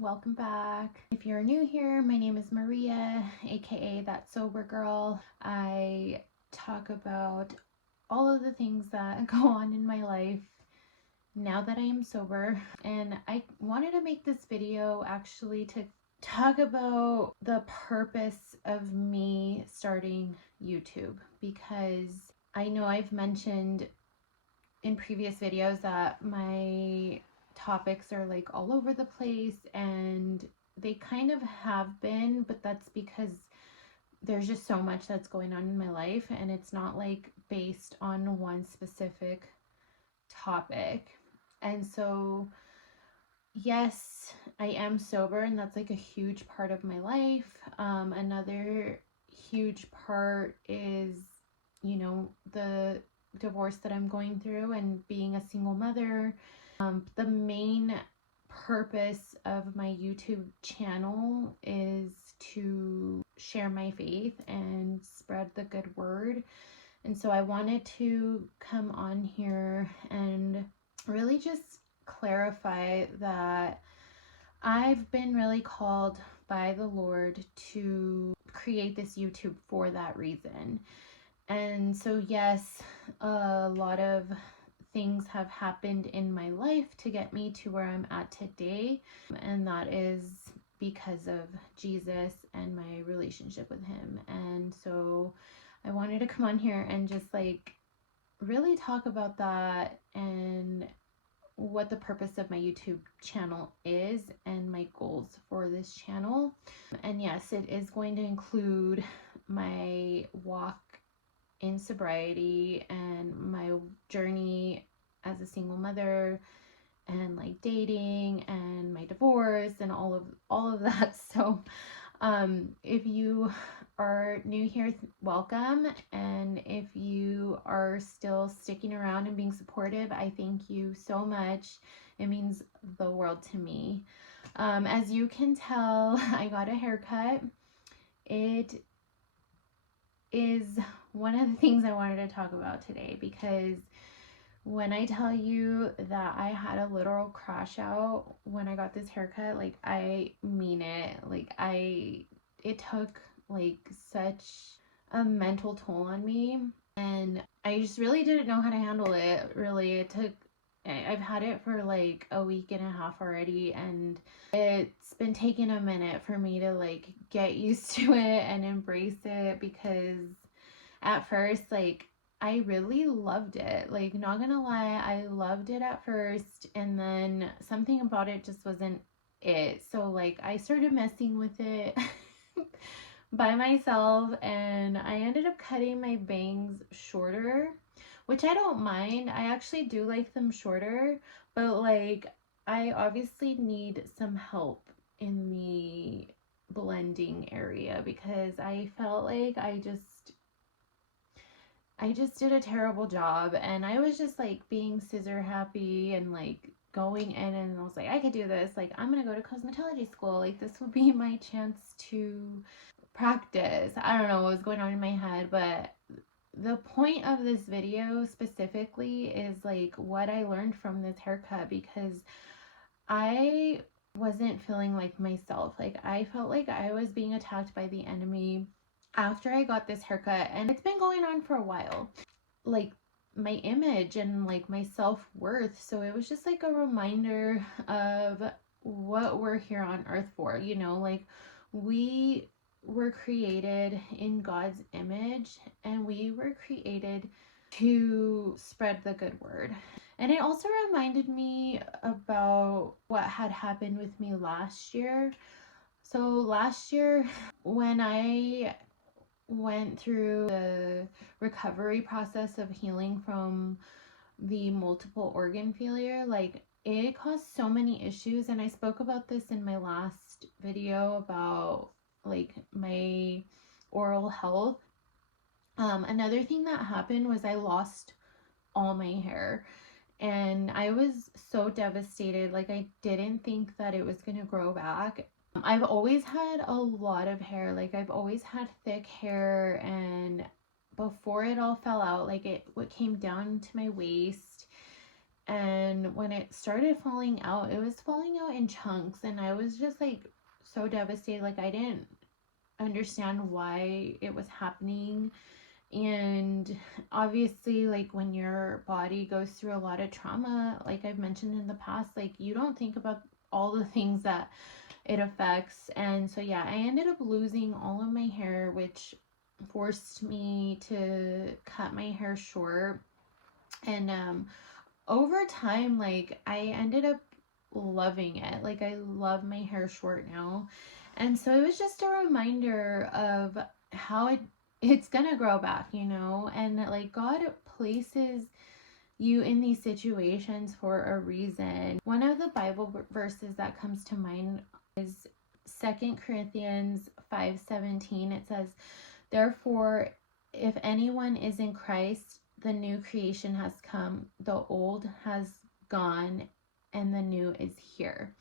Welcome back. If you're new here, my name is Maria, aka That Sober Girl. I talk about all of the things that go on in my life now that I am sober, and I wanted to make this video actually to talk about the purpose of me starting YouTube, because I know I've mentioned in previous videos that my topics are like all over the place, and they kind of have been, but that's because there's just so much that's going on in my life, and it's not like based on one specific topic. And so yes, I am sober, and that's like a huge part of my life. Another huge part is, the divorce that I'm going through and being a single mother. The main purpose of my YouTube channel is to share my faith and spread the good word. And so I wanted to come on here and really just clarify that I've been really called by the Lord to create this YouTube for that reason. And so yes, a lot of things have happened in my life to get me to where I'm at today, and that is because of Jesus and my relationship with him. And so I wanted to come on here and just like really talk about that and what the purpose of my YouTube channel is and my goals for this channel. And yes, it is going to include my walk in sobriety and my journey as a single mother, and like dating and my divorce and all of that. So if you are new here, welcome, and if you are still sticking around and being supportive, I thank you so much. It means the world to me. As you can tell, I got a haircut. It is one of the things I wanted to talk about today, because when I tell you that I had a literal crash out when I got this haircut, like I mean it. It took like such a mental toll on me, and I just really didn't know how to handle it. Really, I've had it for like a week and a half already, and it's been taking a minute for me to like get used to it and embrace it, because at first, like, I really loved it. Like, not gonna lie, I loved it at first, and then something about it just wasn't it. So, like, I started messing with it by myself, and I ended up cutting my bangs shorter, which I don't mind. I actually do like them shorter, but like, I obviously need some help in the blending area, because I felt like I just did a terrible job, and I was just like being scissor happy and like going in, and I was like, I could do this. Like, I'm gonna go to cosmetology school. Like, this would be my chance to practice. I don't know what was going on in my head, but the point of this video specifically is like what I learned from this haircut, because I wasn't feeling like myself. Like, I felt like I was being attacked by the enemy after I got this haircut, and it's been going on for a while. Like, my image and like my self-worth. So it was just like a reminder of what we're here on earth for, like we were created in God's image, and we were created to spread the good word. And it also reminded me about what had happened with me last year. So last year, when I went through the recovery process of healing from the multiple organ failure, like, it caused so many issues, and I spoke about this in my last video about like my oral health. Another thing that happened was I lost all my hair, and I was so devastated. Like, I didn't think that it was gonna grow back. I've always had a lot of hair. Like, I've always had thick hair, and before it all fell out, like, what came down to my waist, And when it started falling out, it was falling out in chunks, and I was just like so devastated. Like I didn't understand why it was happening. And obviously, like when your body goes through a lot of trauma, like I've mentioned in the past, like you don't think about all the things that it affects. And so yeah, I ended up losing all of my hair, which forced me to cut my hair short. And over time, like I ended up loving it. Like I love my hair short now. And so it was just a reminder of how it's gonna grow back, you know, and like God places you in these situations for a reason. One of the Bible verses that comes to mind is 2 Corinthians 5:17. It says, "Therefore, if anyone is in Christ, the new creation has come, the old has gone, and the new is here."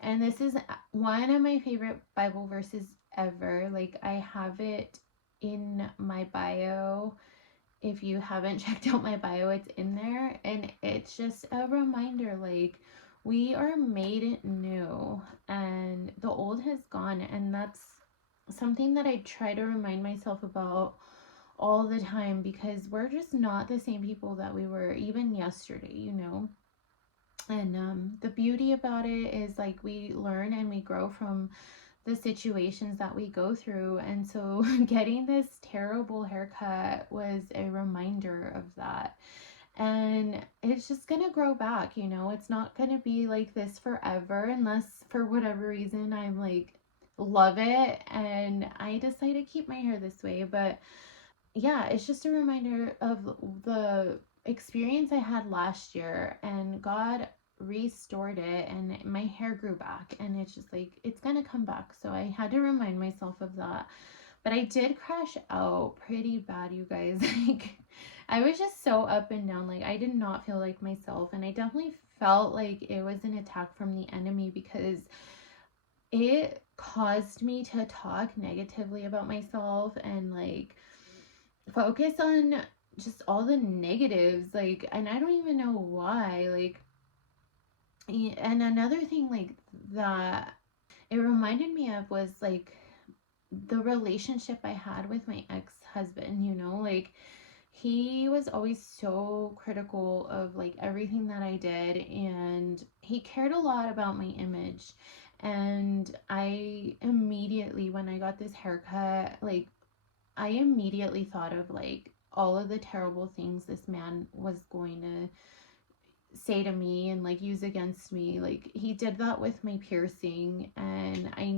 And this is one of my favorite Bible verses ever. Like, I have it in my bio. If you haven't checked out my bio, it's in there. And it's just a reminder, like, we are made new and the old has gone. And that's something that I try to remind myself about all the time, because we're just not the same people that we were even yesterday, you know. And the beauty about it is like we learn and we grow from the situations that we go through. And so getting this terrible haircut was a reminder of that. And it's just gonna grow back, you know. It's not gonna be like this forever unless for whatever reason I'm like love it and I decide to keep my hair this way. But yeah, it's just a reminder of the experience I had last year, and God restored it and my hair grew back, and it's just like it's gonna come back. So I had to remind myself of that. But I did crash out pretty bad, you guys. Like I was just so up and down. Like I did not feel like myself, and I definitely felt like it was an attack from the enemy, because it caused me to talk negatively about myself and like focus on just all the negatives, like, and I don't even know why. Like, and another thing like that it reminded me of was like the relationship I had with my ex-husband, you know. Like he was always so critical of like everything that I did, and he cared a lot about my image. And I immediately, when I got this haircut, like I immediately thought of like all of the terrible things this man was going to say to me and like use against me. Like he did that with my piercing, and I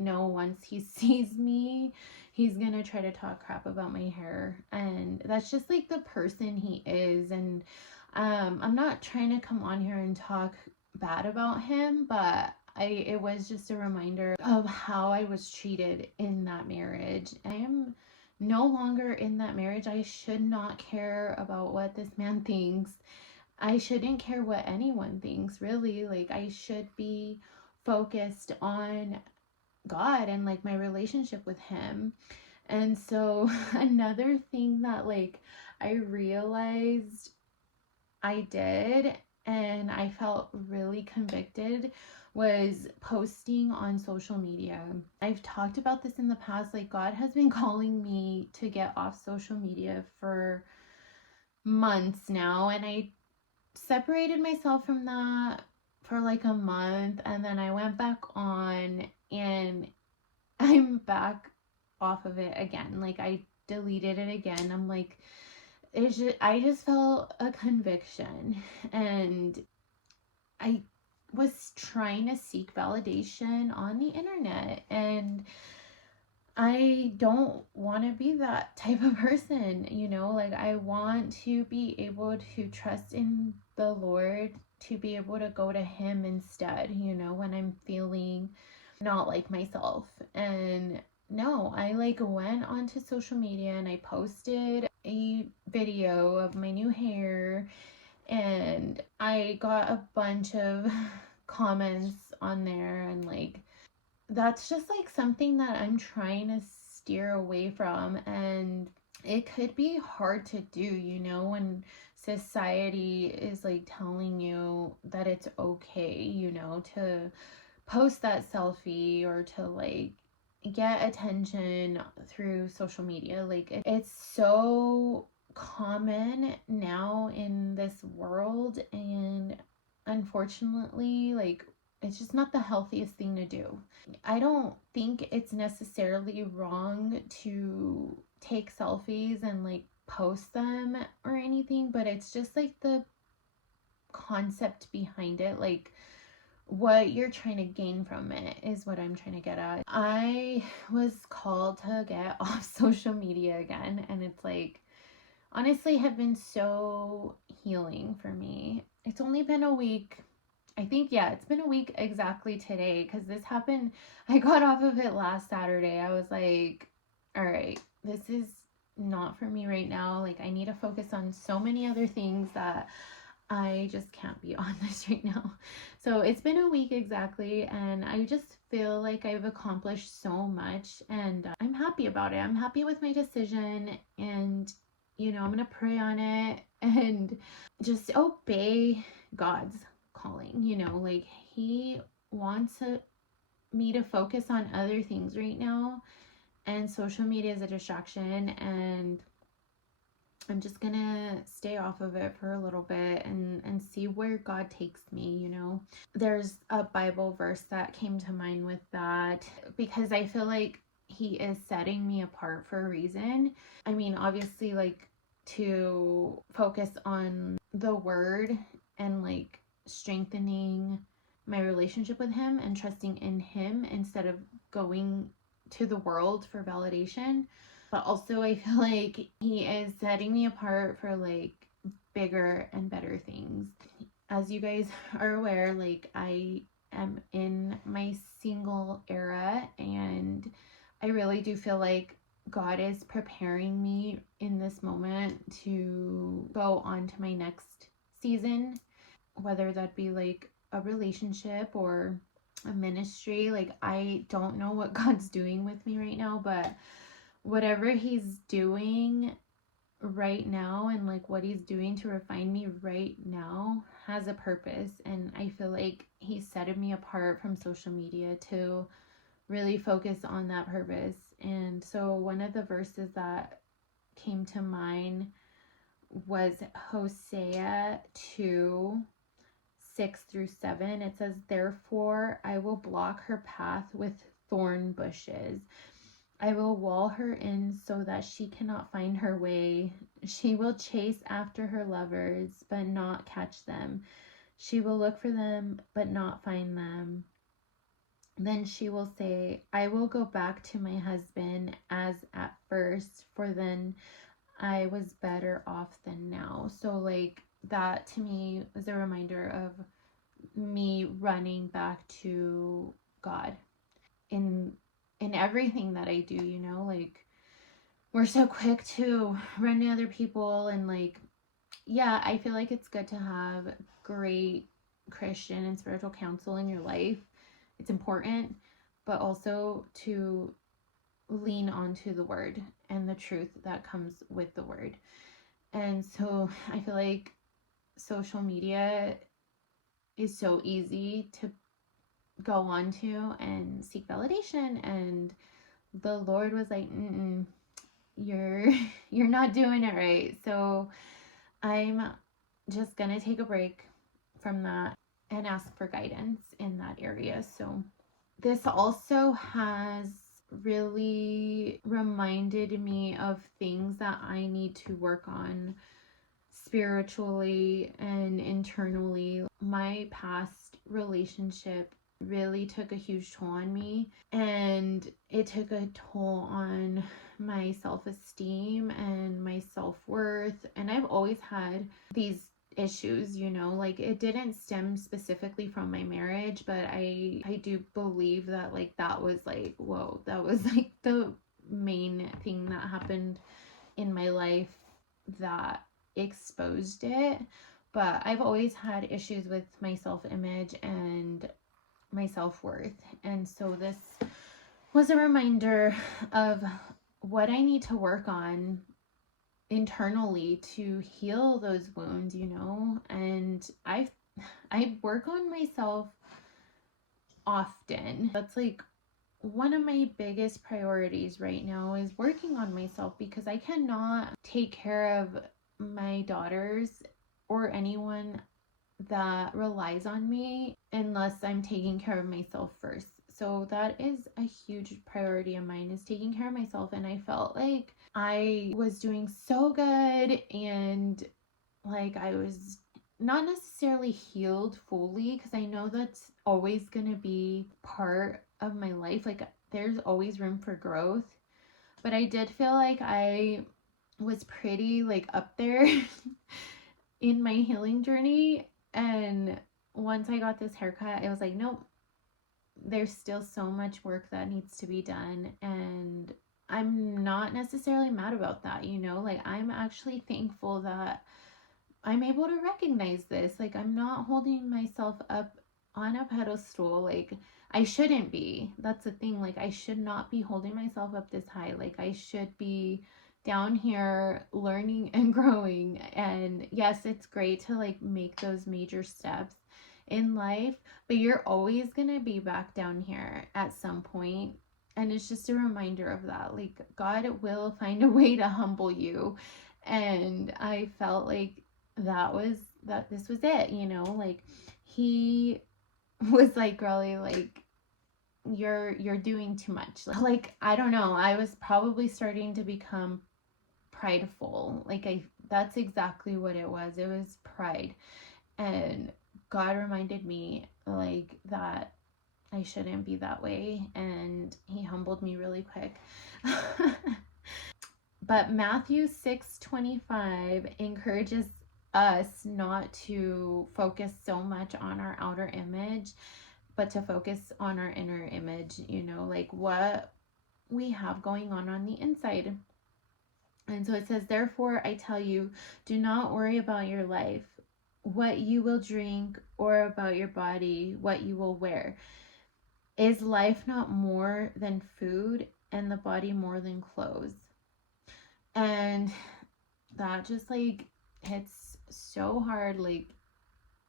know once he sees me, he's gonna try to talk crap about my hair, and that's just like the person he is. And I'm not trying to come on here and talk bad about him, but it was just a reminder of how I was treated in that marriage. I am no longer in that marriage. I should not care about what this man thinks. I shouldn't care what anyone thinks, really. Like I should be focused on God and like my relationship with him. And so another thing that like I realized I did, and I felt really convicted, was posting on social media. I've talked about this in the past. Like God has been calling me to get off social media for months now, and I separated myself from that for like a month, and then I went back on, and I'm back off of it again. Like I deleted it again. I'm like, I just felt a conviction, and I was trying to seek validation on the internet, and I don't want to be that type of person, you know. Like I want to be able to trust in the Lord, to be able to go to him instead, you know, when I'm feeling not like myself. And no, I like went onto social media and I posted a video of my new hair, and I got a bunch of comments on there, and like that's just like something that I'm trying to steer away from. And it could be hard to do, when society is like telling you that it's okay, to post that selfie or to like get attention through social media. Like it's so common now in this world, and unfortunately, like it's just not the healthiest thing to do. I don't think it's necessarily wrong to take selfies and like post them or anything, but it's just like the concept behind it, like what you're trying to gain from it is what I'm trying to get at. I was called to get off social media again, and it's like honestly have been so healing for me. It's only been a week. I think, yeah, it's been a week exactly today, because this happened. I got off of it last Saturday. I was like, all right, this is not for me right now. Like, I need to focus on so many other things that I just can't be on this right now. So it's been a week exactly, and I just feel like I've accomplished so much, and I'm happy about it. I'm happy with my decision, and I'm going to pray on it and just obey God's calling. Like He wants me to focus on other things right now, and social media is a distraction, and I'm just gonna stay off of it for a little bit and see where God takes me. There's a Bible verse that came to mind with that, because I feel like He is setting me apart for a reason. I mean, obviously, like to focus on the word and like strengthening my relationship with Him and trusting in Him instead of going to the world for validation. But also I feel like He is setting me apart for like bigger and better things. As you guys are aware, like I am in my single era, and I really do feel like God is preparing me in this moment to go on to my next season, whether that be like a relationship or a ministry. Like I don't know what God's doing with me right now, but whatever He's doing right now and like what He's doing to refine me right now has a purpose. And I feel like He's setting me apart from social media to really focus on that purpose. And so one of the verses that came to mind was Hosea 2:6-7. It says, "Therefore I will block her path with thorn bushes. I will wall her in so that she cannot find her way. She will chase after her lovers, but not catch them. She will look for them, but not find them. Then she will say, I will go back to my husband as at first, for then I was better off than now." So like that to me was a reminder of me running back to God in everything that I do. Like we're so quick to run to other people, and like, yeah, I feel like it's good to have great Christian and spiritual counsel in your life. It's important, but also to lean onto the word and the truth that comes with the word. And so I feel like social media is so easy to go on to and seek validation, and the Lord was like, you're you're not doing it right. So I'm just gonna take a break from that and ask for guidance in that area. So this also has really reminded me of things that I need to work on spiritually and internally. My past relationship really took a huge toll on me, and it took a toll on my self-esteem and my self-worth. And I've always had these issues, like it didn't stem specifically from my marriage, but I do believe that like that was like, whoa, that was like the main thing that happened in my life that exposed it. But I've always had issues with my self-image and my self-worth, and so this was a reminder of what I need to work on internally to heal those wounds, you know. And I work on myself often. That's like one of my biggest priorities right now, is working on myself, because I cannot take care of my daughters or anyone that relies on me unless I'm taking care of myself first. So that is a huge priority of mine, is taking care of myself. And I felt like I was doing so good, and like I was not necessarily healed fully, because I know that's always going to be part of my life. Like there's always room for growth. But I did feel like I was pretty like up there in my healing journey. And once I got this haircut, I was like, nope, there's still so much work that needs to be done. And I'm not necessarily mad about that, you know? Like I'm actually thankful that I'm able to recognize this. Like I'm not holding myself up on a pedestal. Like I shouldn't be. That's the thing. Like I should not be holding myself up this high. Like I should be down here learning and growing. And yes, it's great to like make those major steps in life, but you're always going to be back down here at some point. And it's just a reminder of that. Like God will find a way to humble you. And I felt like this was it, you know. Like he was like, girlie, like you're doing too much. Like I don't know, I was probably starting to become prideful. Like that's exactly what it was. It was pride. And God reminded me like that I shouldn't be that way, and he humbled me really quick. But Matthew 6:25 encourages us not to focus so much on our outer image, but to focus on our inner image, you know, like what we have going on the inside. And so it says, therefore, I tell you, do not worry about your life, what you will drink, or about your body, what you will wear. Is life not more than food, and the body more than clothes? And that just like hits so hard. Like,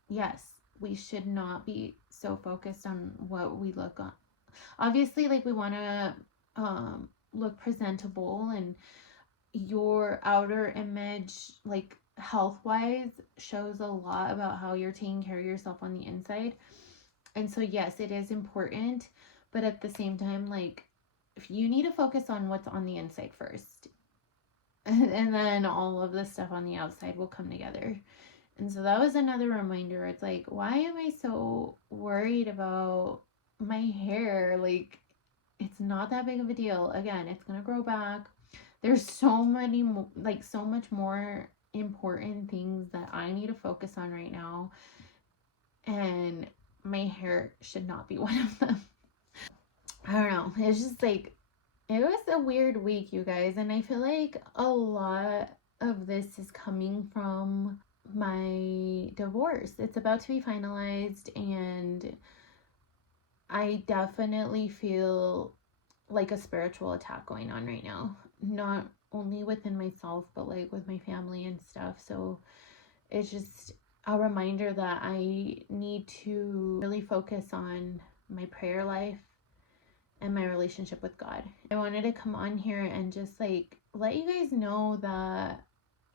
yes, we should not be so focused on what we look on. Obviously, like we want to look presentable, and your outer image, like health wise, shows a lot about how you're taking care of yourself on the inside. And so yes, it is important, but at the same time, like if you need to focus on what's on the inside first, and then all of the stuff on the outside will come together. And so that was another reminder. It's like, why am I so worried about my hair? Like it's not that big of a deal. Again, it's gonna grow back. There's so many like so much more important things that I need to focus on right now, and my hair should not be one of them. I don't know. It's just like, it was a weird week, you guys. And I feel like a lot of this is coming from my divorce. It's about to be finalized, and I definitely feel like a spiritual attack going on right now. Not only within myself, but like with my family and stuff. So it's just a reminder that I need to really focus on my prayer life and my relationship with God. I wanted to come on here and just like let you guys know that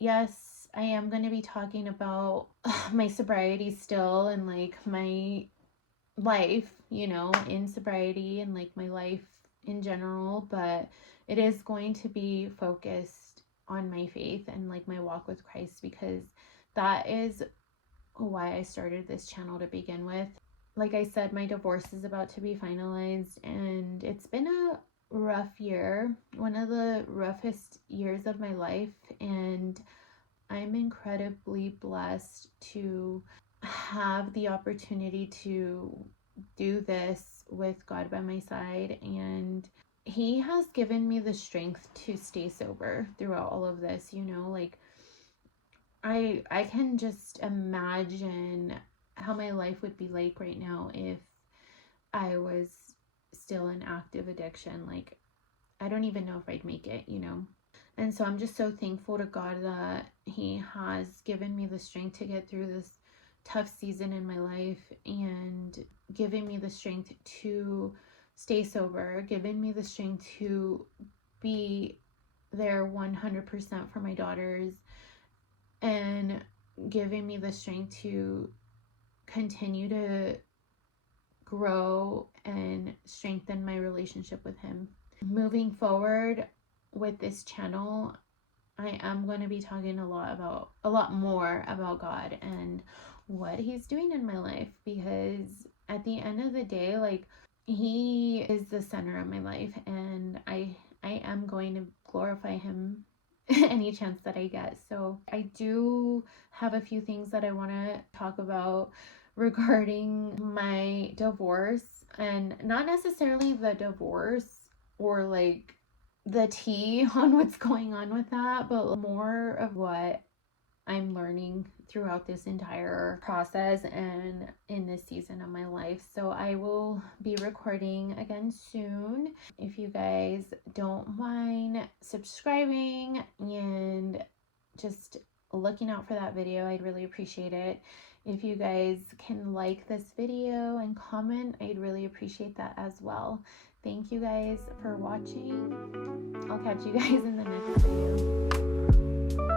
yes, I am going to be talking about my sobriety still, and like my life, you know, in sobriety, and like my life in general, but it is going to be focused on my faith and like my walk with Christ, because that is why I started this channel to begin with. Like I said, my divorce is about to be finalized, and it's been a rough year, one of the roughest years of my life, and I'm incredibly blessed to have the opportunity to do this with God by my side. And he has given me the strength to stay sober throughout all of this, you know. Like I can just imagine how my life would be like right now if I was still in active addiction. Like I don't even know if I'd make it, you know. And so I'm just so thankful to God that He has given me the strength to get through this tough season in my life, and giving me the strength to stay sober, giving me the strength to be there 100% for my daughters, and giving me the strength to continue to grow and strengthen my relationship with Him. Moving forward with this channel, I am going to be talking a lot more about God and what He's doing in my life, because at the end of the day, like, He is the center of my life, and I am going to glorify Him any chance that I get. So I do have a few things that I want to talk about regarding my divorce, and not necessarily the divorce or like the tea on what's going on with that, but more of what I'm learning throughout this entire process and in this season of my life. So I will be recording again soon. If you guys don't mind subscribing and just looking out for that video, I'd really appreciate it. If you guys can like this video and comment, I'd really appreciate that as well. Thank you guys for watching. I'll catch you guys in the next video.